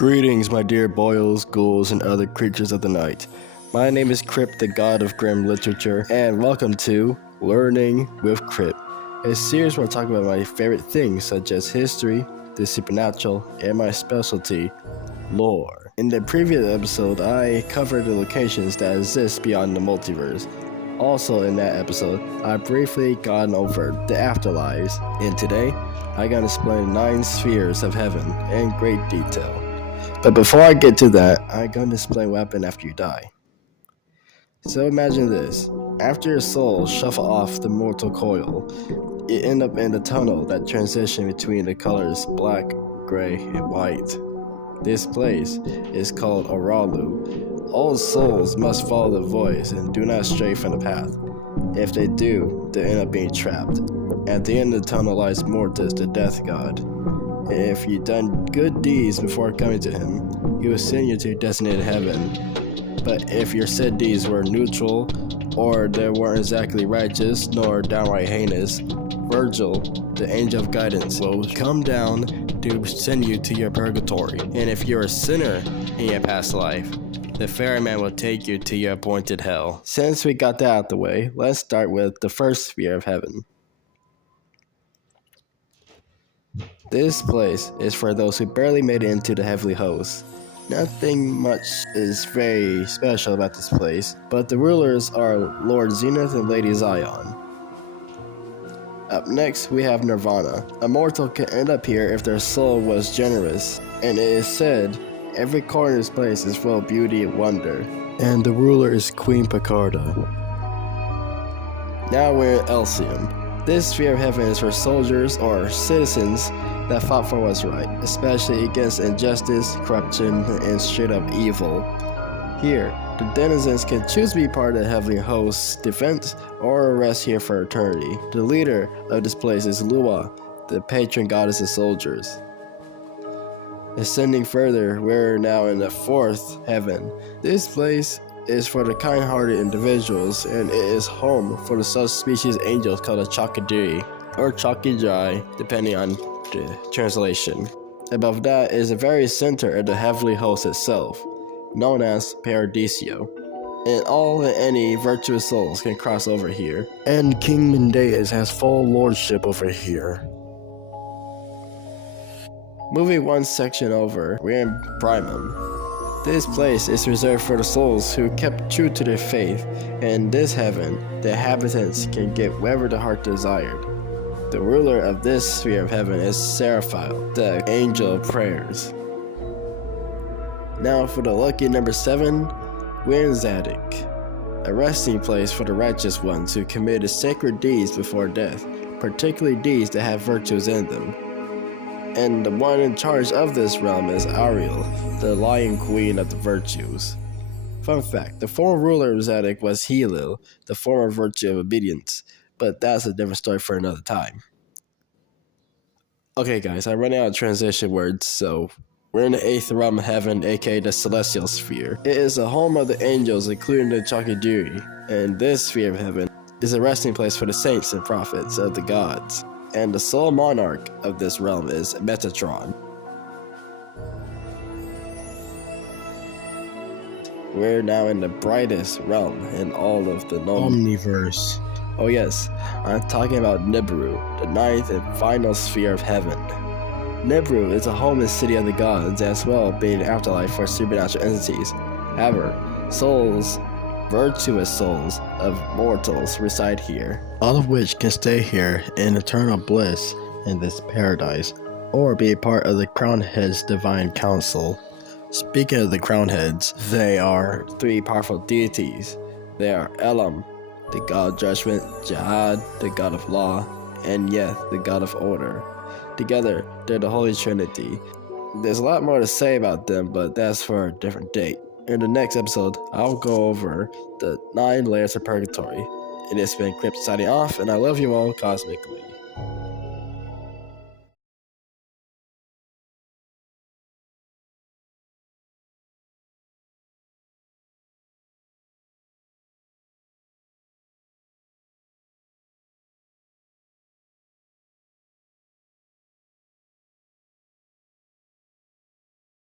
Greetings, my dear boils, ghouls, and other creatures of the night. My name is Crypt, the god of grim literature, and welcome to Learning with Crypt, a series where I talk about my favorite things such as history, the supernatural, and my specialty, lore. In the previous episode, I covered the locations that exist beyond the multiverse. Also in that episode, I briefly gone over the afterlives, and today, I'm gonna explain 9 spheres of heaven in great detail. But before I get to that, I'm going to explain what happens after you die. So imagine this. After your soul shuffle off the mortal coil, you end up in the tunnel that transition between the colors black, gray, and white. This place is called Oralu. All souls must follow the voice and do not stray from the path. If they do, they end up being trapped. At the end of the tunnel lies Mortis, the death god. If you've done good deeds before coming to him, he will send you to your designated heaven. But if your said deeds were neutral, or they weren't exactly righteous nor downright heinous, Virgil, the angel of guidance, will come down to send you to your purgatory. And if you're a sinner in your past life, the ferryman will take you to your appointed hell. Since we got that out the way, let's start with the first sphere of heaven. This place is for those who barely made it into the heavenly host. Nothing much is very special about this place, but the rulers are Lord Zenith and Lady Zion. Up next, we have Nirvana. A mortal can end up here if their soul was generous, and it is said every corner of this place is full of beauty and wonder. And the ruler is Queen Picarda. Now we're in Elysium. This sphere of heaven is for soldiers or citizens that fought for what's right, especially against injustice, corruption, and straight up evil. Here, the denizens can choose to be part of the heavenly host's defense or rest here for eternity. The leader of this place is Lua, the patron goddess of soldiers. Ascending further, we're now in the fourth heaven. This place is for the kind-hearted individuals, and it is home for the subspecies angels called the Chakadiri, or Chakidrai, depending on the translation. Above that is the very center of the heavenly host itself, known as Paradisio. And all and any virtuous souls can cross over here. And King Mendeus has full lordship over here. Moving one section over, we're in Primum. This place is reserved for the souls who kept true to their faith, and in this heaven, the inhabitants can get whatever the heart desired. The ruler of this sphere of heaven is Seraphil, the angel of prayers. Now for the lucky number 7, we're in Zadok, a resting place for the righteous ones who committed sacred deeds before death, particularly deeds that have virtues in them. And the one in charge of this realm is Ariel, the lion queen of the virtues. Fun fact, the former ruler of Zadok was Helil, the former virtue of obedience, but that's a different story for another time. Okay guys, I'm running out of transition words, so we're in the 8th realm of heaven, aka the celestial sphere. It is the home of the angels, including the Chakidiri, and this sphere of heaven is a resting place for the saints and prophets of the gods. And the sole monarch of this realm is Metatron. We're now in the brightest realm in all of the Omniverse. Oh yes, I'm talking about Nibiru, the 9th and final sphere of heaven. Nibiru is a home and city of the gods, as well being an afterlife for supernatural entities. However, virtuous souls of mortals reside here, all of which can stay here in eternal bliss in this paradise, or be a part of the Crown Heads' divine council. Speaking of the Crown Heads, they are 3 powerful deities. They are Elam, the god of judgment, Jihad, the god of law, and Yeth, the god of order. Together, they're the Holy Trinity. There's a lot more to say about them, but that's for a different date. In the next episode, I'll go over the 9 layers of purgatory. And it's been Crypt signing off, and I love you all cosmically.